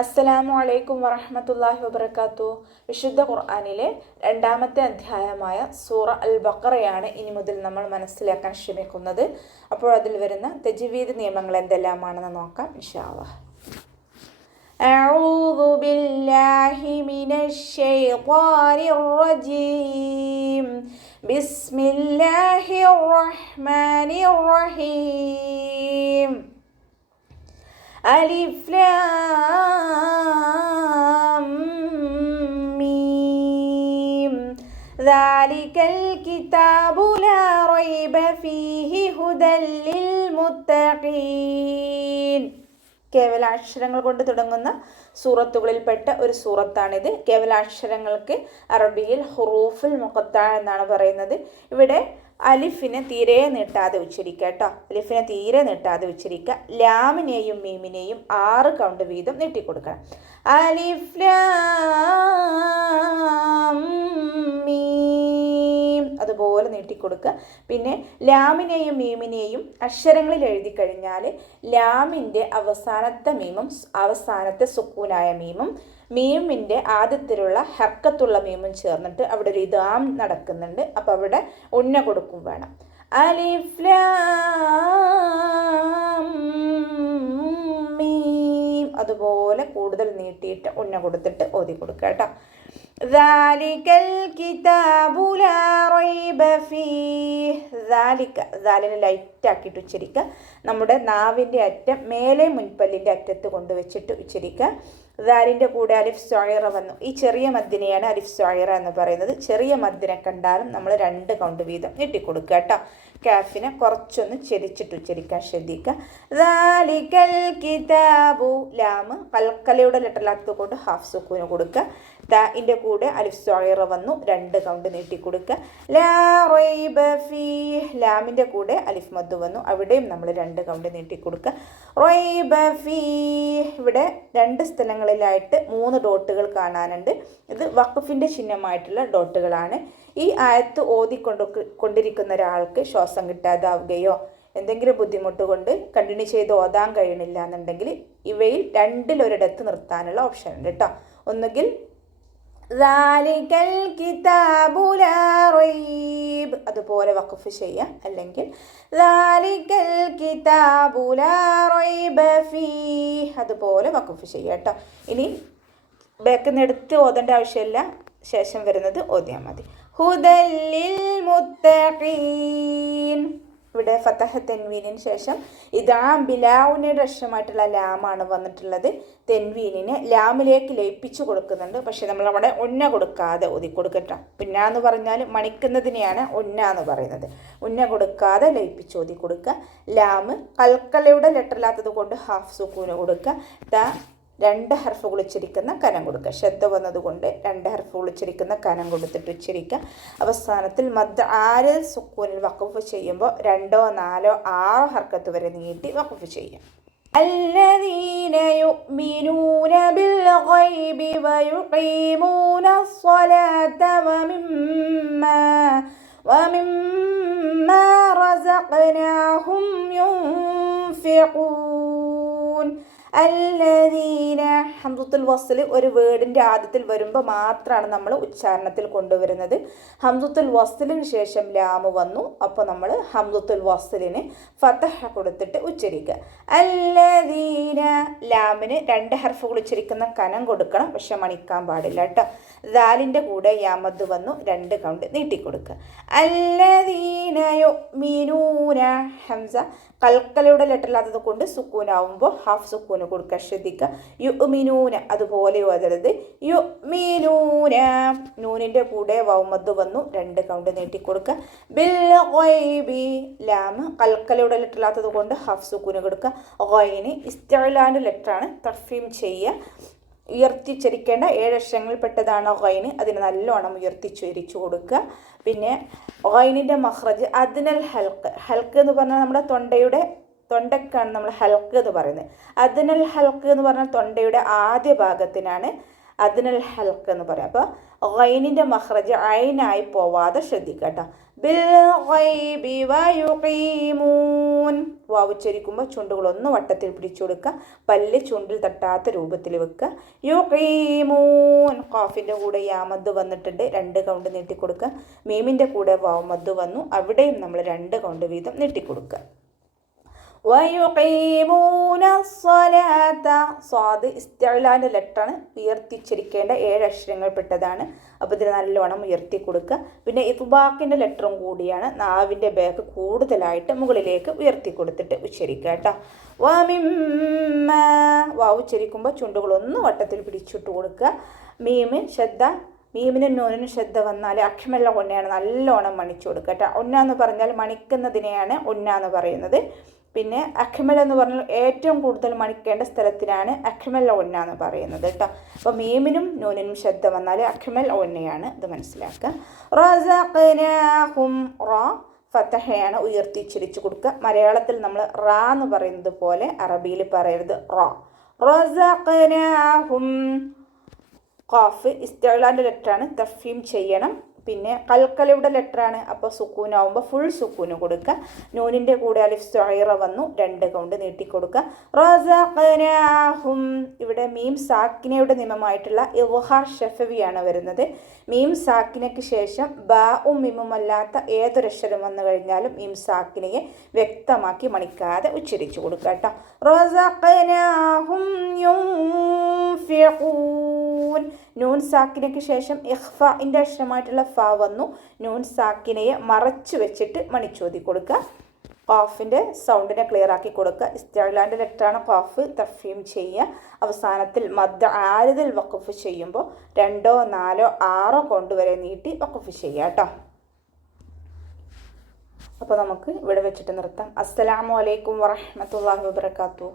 അസ്സലാമു അലൈക്കും വറഹ്മത്തുള്ളാഹി വബറകാതുഹു. വിശുദ്ധ ഖുർആനിലെ രണ്ടാമത്തെ അധ്യായമായ സൂറ അൽ ബഖറയാണ് ഇനി മുതൽ നമ്മൾ മനസ്സിലാക്കാൻ ശ്രമിക്കുന്നത്. അപ്പോൾ അതിൽ വരുന്ന തജ്വീദ് നിയമങ്ങൾ എന്തെല്ലാമാണെന്ന് നോക്കാം ഇൻഷാ അല്ലാഹ്. അഊദു ബില്ലാഹി മിനശ് ശൈത്വാനിർ റജീം. ബിസ്മില്ലാഹിർ റഹ്മാനിർ റഹീം. അലിഫ് ലാം മീം. ദാലികൽ കിതാബു ലാ റൈബ ഫീഹി ഹുദൽ ലിൽ മുത്തഖീൻ. കേവലാക്ഷരങ്ങൾ കൊണ്ട് തുടങ്ങുന്ന സൂറത്തുകളിൽപ്പെട്ട ഒരു സൂറത്താണിത്. കേവലാക്ഷരങ്ങൾക്ക് അറബിയിൽ ഹുറൂഫുൽ മുഖത്താ എന്നാണ് പറയുന്നത്. ഇവിടെ അലിഫിനെ തീരെ നീട്ടാതെ ഉച്ചരിക്കുക കേട്ടോ. അലിഫിനെ തീരെ നീട്ടാതെ ഉച്ചരിക്കുക. ലാമിനെയും മീമിനെയും 6 കൗണ്ട് വീതം നീട്ടിക്കൊടുക്കണം. അലിഫ് ലാം മീം അതുപോലെ നീട്ടിക്കൊടുക്കുക. പിന്നെ ലാമിനെയും മീമിനെയും അക്ഷരങ്ങളിൽ എഴുതി കഴിഞ്ഞാൽ ലാമിൻ്റെ അവസാനത്തെ മീമും അവസാനത്തെ സുക്കൂനായ മീമും മീമിൻ്റെ ആദ്യത്തിലുള്ള ഹർക്കത്തുള്ള മീമും ചേർന്നിട്ട് അവിടെ ഒരു ഇദാം നടക്കുന്നുണ്ട്. അപ്പോൾ അവിടെ ഉന്ന കൊടുക്കും വേണം. അലിഫ് ലാം മീം അതുപോലെ കൂടുതൽ നീട്ടിയിട്ട് ഉന്ന കൊടുത്തിട്ട് ഓതി കൊടുക്കുക കേട്ടോ. ദാലികൽ കിതാബു ലാ റൈബ ഫീഹ്. ദാലിനെ ലൈറ്റാക്കിയിട്ട് ഉച്ചരിക്കുക. നമ്മുടെ നാവിൻ്റെ അറ്റം മേലെ മുൻപല്ലിൻ്റെ അറ്റത്ത് കൊണ്ടുവച്ചിട്ട് ഉച്ചരിക്കുക. ദാലിൻ്റെ കൂടെ അലിഫ് സ്വായിറ വന്നു. ഈ ചെറിയ മദ്ദിനെയാണ് അലിഫ് സ്വായിറ എന്ന് പറയുന്നത്. ചെറിയ മദ്ദിനെ കണ്ടാലും നമ്മൾ 2 കൗണ്ട് വീതം നീട്ടിക്കൊടുക്കുക കേട്ടോ. കാഫിനെ കുറച്ചൊന്ന് ചെരിച്ചിട്ട് ഉച്ചരിക്കാൻ ശ്രദ്ധിക്കുക. ദാലികൽ കിതാബു ലാം കൽക്കലയുടെ ലെറ്ററിലാത്തത് കൊണ്ട് ഹാഫ് സുക്കൂന് കൊടുക്കുക. ദാഇൻ്റെ കൂടെ അലിഫ് സ്വായിറ വന്നു, 2 കൗണ്ട് നീട്ടിക്കൊടുക്കുക. ലാ റൈബ ഫീഹ് ലാമിൻ്റെ കൂടെ അലിഫ് മദ്ദ് വന്നു, അവിടെയും നമ്മൾ 2 കൗണ്ട് നീട്ടിക്കൊടുക്കുക. റൈബ ഫീഹ് ഇവിടെ 2 സ്ഥലങ്ങളിലായിട്ട് 3 ഡോട്ടുകൾ കാണാനുണ്ട്. ഇത് വഖഫിൻ്റെ ചിഹ്നമായിട്ടുള്ള ഡോട്ടുകളാണ്. ഈ ആയത്ത് കൊണ്ടിരിക്കുന്ന ഒരാൾക്ക് ശ്വാസം കിട്ടാതാവുകയോ എന്തെങ്കിലും ബുദ്ധിമുട്ട് കൊണ്ട് കണ്ടിന്യൂ ചെയ്ത് ഓതാൻ കഴിയണില്ല എന്നുണ്ടെങ്കിൽ ഇവയിൽ 2-1 നിർത്താനുള്ള ഓപ്ഷൻ ഉണ്ട് കേട്ടോ. ഒന്നുകിൽ ദാലികൽ കിതാബു ലാ റൈബ് അതുപോലെ വഖഫ് ചെയ്യാം, അല്ലെങ്കിൽ ദാലികൽ കിതാബു ലാ റൈബ ഫീഹ് അതുപോലെ വഖഫ് ചെയ്യാം കേട്ടോ. ഇനി ബാക്കിൽ നിന്ന് എടുത്ത് ഓതേണ്ട ആവശ്യമില്ല, ശേഷം വരുന്നത് ഓതിയാൽ മതി. ഹുദൽ ലിൽ മുത്തഖീൻ. ഇവിടെ ഫതഹ തെൻവീനിന് ശേഷം ഇദാം ബിലാഉനയുടെ അക്ഷരമായിട്ടുള്ള ലാമാണ് വന്നിട്ടുള്ളത്. തെൻവീനിനെ ലാമിലേക്ക് ലയിപ്പിച്ചു കൊടുക്കുന്നുണ്ട്. പക്ഷെ നമ്മൾ അവിടെ ഉന്ന കൊടുക്കാതെ ഓതി കൊടുക്കട്ടോ. ഉന്ന എന്ന് പറഞ്ഞാൽ മണിക്കുന്നതിനെയാണ് ഉന്ന എന്ന് പറയുന്നത്. ഉന്ന കൊടുക്കാതെ ലയിപ്പിച്ച് ഓതി കൊടുക്കുക. ലാം കൽക്കലയുടെ ലെറ്ററില്ലാത്തത് കൊണ്ട് ഹാഫ് സുക്കൂന് കൊടുക്കുക. 2 ഹർഫുകൾ ഉച്ചരിക്കുന്ന കനം കൊടുക്കുക. ശ്രദ്ധ വന്നതുകൊണ്ട് 2 ഹർഫുകൾ ഉച്ചരിക്കുന്ന കനം കൊടുത്തിട്ട് ഉച്ചരിക്കുക. അവസാനത്തിൽ മദ് ആരിൽ സുക്കൂനിൽ വഖഫ് ചെയ്യുമ്പോൾ 2, 4, 6 ഹർക്കത്ത് വരെ നീട്ടി വഖഫ് ചെയ്യാം. الذين يؤمنون بالغيب ويقيمون الصلاة ومما رزقناهم ينفقون. അല്ലദീന ഹംസത്തുൽ വസ്ൽ ഒരു വേർഡിൻ്റെ ആദ്യത്തിൽ വരുമ്പോൾ മാത്രമാണ് നമ്മൾ ഉച്ചാരണത്തിൽ കൊണ്ടുവരുന്നത്. ഹംസത്തുൽ വസ്ലിന് ശേഷം ലാമ് വന്നു, അപ്പോൾ നമ്മൾ ഹംസത്തുൽ വസ്ലിന് ഫതഹ കൊടുത്തിട്ട് ഉച്ചരിക്കുക. അല്ലദീന ലാമിന് 2 ഹർഫുകൾ ഉച്ചരിക്കുന്ന കനം കൊടുക്കണം, പക്ഷെ മണിക്കാൻ പാടില്ല കേട്ടോ. ദാലിൻ്റെ കൂടെ യാമദ് വന്നു, 2 കൗണ്ട് നീട്ടിക്കൊടുക്കുക. അല്ലദീന യുഅ്മിനൂന ഹംസ കൽക്കലയുടെ ലെറ്ററില്ലാത്തത് കൊണ്ട് സുക്കൂനാവുമ്പോൾ ഹാഫ് സുക്കൂന് കൊടുക്കുക. ശ്രദ്ധിക്കുക. യുഅ്മിനൂന അതുപോലെ ഓതരുത്. യുഅ്മിനൂന നൂനിൻ്റെ കൂടെ വൗമദ് വന്നു, 2 കൗണ്ട് നീട്ടിക്കൊടുക്കുക. ബിൽ ഗൈബി ലാം കൽക്കലയുടെ ലെറ്ററില്ലാത്തത് കൊണ്ട് ഹാഫ് സുക്കൂന് കൊടുക്കുക. ഗൈന് ഇസ്തിഅലാൻ്റെ ലെറ്ററാണ്, തഫീം ചെയ്യുക. ഉയർത്തിച്ചരിക്കേണ്ട 7 അക്ഷരങ്ങളിൽ പെട്ടതാണ് ഗൈന്. അതിന് നല്ലോണം ഉയർത്തിച്ചരിച്ചു കൊടുക്കുക. പിന്നെ ഗൈനിൻ്റെ മഖ്റജ് അദ്നൽ ഹൽക്ക്. ഹൽക്ക് എന്ന് പറഞ്ഞാൽ നമ്മുടെ തൊണ്ടക്കാണ് നമ്മൾ ഹൽക്ക് എന്ന് പറയുന്നത്. അദ്നൽ ഹൽക്ക് എന്ന് പറഞ്ഞാൽ തൊണ്ടയുടെ ആദ്യ ഭാഗത്തിനാണ് അദ്നൽ ഹൽക്ക് എന്ന് പറയാം. അപ്പോൾ ഗൈനിൻ്റെ മഖ്റജ് ഐനായി പോവാതെ ശ്രദ്ധിക്കുക കേട്ടോ. ബിൽ ഗൈബി വയുഖീമൂൻ. വാവ് ഉച്ചരിക്കുമ്പോൾ ചുണ്ടുകളൊന്ന് വട്ടത്തിൽ പിടിച്ചു കൊടുക്കുക, പല്ല് ചുണ്ടിൽ തട്ടാത്ത രൂപത്തിൽ വെക്കുക. യുഖീമൂൻ. ഖാഫിൻ്റെ കൂടെ യാമദ് വന്നിട്ടുണ്ട്, 2 കൗണ്ട് നീട്ടിക്കൊടുക്കുക. മീമിൻ്റെ കൂടെ വാവ് മദ് വന്നു, അവിടെയും നമ്മൾ 2 കൗണ്ട് വീതം നീട്ടിക്കൊടുക്കുക. വയുഖീമൂന സ്വലാത്ത. സ്വാദ് ഇസ്തിഅ്ലാൻ്റെ ലെറ്ററാണ്, ഉയർത്തിച്ചിരിക്കേണ്ട 7 അക്ഷരങ്ങൾ പെട്ടതാണ്. അപ്പോൾ ഇതിന് നല്ലോണം ഉയർത്തി കൊടുക്കുക. പിന്നെ ഇത്ബാഖിൻ്റെ ലെറ്ററും കൂടിയാണ്, നാവിൻ്റെ ബാക്ക് കൂടുതലായിട്ട് മുകളിലേക്ക് ഉയർത്തി കൊടുത്തിട്ട് ഉച്ചരിക്കുക കേട്ടോ. വമിമ്മ. വാവ് ഉച്ചരിക്കുമ്പോൾ ചുണ്ടുകളൊന്ന് വട്ടത്തിൽ പിടിച്ചിട്ട് കൊടുക്കുക. മീമിനും നൂനിനും ശ്രദ്ധ വന്നാൽ അക്ഷമല്ല ഒന്നയാണ് നല്ലോണം മണിച്ചു കൊടുക്കുക കേട്ടോ. ഒന്ന എന്ന് പറഞ്ഞാൽ മണിക്കുന്നതിനെയാണ് ഒന്ന എന്ന് പറയുന്നത്. പിന്നെ അഖ്മൽ എന്ന് പറഞ്ഞാൽ ഏറ്റവും കൂടുതൽ മണിക്കേണ്ട സ്ഥലത്തിനാണ് അഖ്മൽ ഒന്ന എന്ന് പറയുന്നത് കേട്ടോ. അപ്പോൾ മീമിനും നൂനിനും ശ്രദ്ധ വന്നാൽ അഖ്മൽ ഒന്നയാണ്, ഇത് മനസ്സിലാക്കുക. റസഖ്നാഹും. റ ഫതഹയാണ്, ഉയർത്തിച്ചിരിച്ചു കൊടുക്കുക. മലയാളത്തിൽ നമ്മൾ റാ എന്ന് പറയുന്നത് പോലെ അറബിയിൽ പറയരുത് റ. റസഖ്നാഹും. ഖാഫ് ഇസ്തിഅ്ലാൻ്റെ ലെറ്ററാണ്, തഫ്ഹീം ചെയ്യണം. പിന്നെ കൽക്കലയുടെ ലെറ്ററാണ്, അപ്പോൾ സുക്കൂനാവുമ്പോൾ ഫുൾ സുക്കൂന് കൊടുക്കുക. നൂനിൻ്റെ കൂടെ അലിഫ് സഗീറ വന്നു, 2 കൗണ്ട് നീട്ടിക്കൊടുക്കുക. റസഖ്നാഹും. ഇവിടെ മീം സാക്കിനയുടെ നിയമമായിട്ടുള്ള ഇദ്ഹാർ ശഫവിയാണ് വരുന്നത്. മീം സാക്കിനയ്ക്ക് ശേഷം ബാഉം മീമും അല്ലാത്ത ഏതൊരക്ഷരം വന്നു കഴിഞ്ഞാലും മീം സാക്കിനയെ വ്യക്തമാക്കി മണിക്കാതെ ഉച്ചരിച്ചു കൊടുക്കുക കേട്ടോ. റസഖ്നാഹും യുൻഫിഖൂൻ. നൂൻ സാക്കിനയ്ക്ക് ശേഷം ഇഖ്ഫാഇൻ്റെ അക്ഷരമായിട്ടുള്ള ഫ വന്നു, നൂൻ സാക്കിനയെ മറച്ചു വെച്ചിട്ട് മണിച്ചോതി കൊടുക്കുക. ഖാഫിൻ്റെ സൗണ്ടിനെ ക്ലിയർ ആക്കി കൊടുക്കുക. ഇസ്തിഅ്ലാൻ്റെ ലെറ്ററാണ് ഖാഫ്, തഫ്ഹീം ചെയ്യുക. അവസാനത്തിൽ മദ് ആരിദിൽ വഖഫ് ചെയ്യുമ്പോൾ 2, 4, 6 കൊണ്ടുവരെ നീട്ടി വഖഫ് ചെയ്യുക കേട്ടോ. അപ്പോൾ നമുക്ക് ഇവിടെ വെച്ചിട്ട് നിർത്താം. അസ്സലാമു അലൈക്കും വറഹ്മത്തുള്ളാഹി വബറകാതുഹു.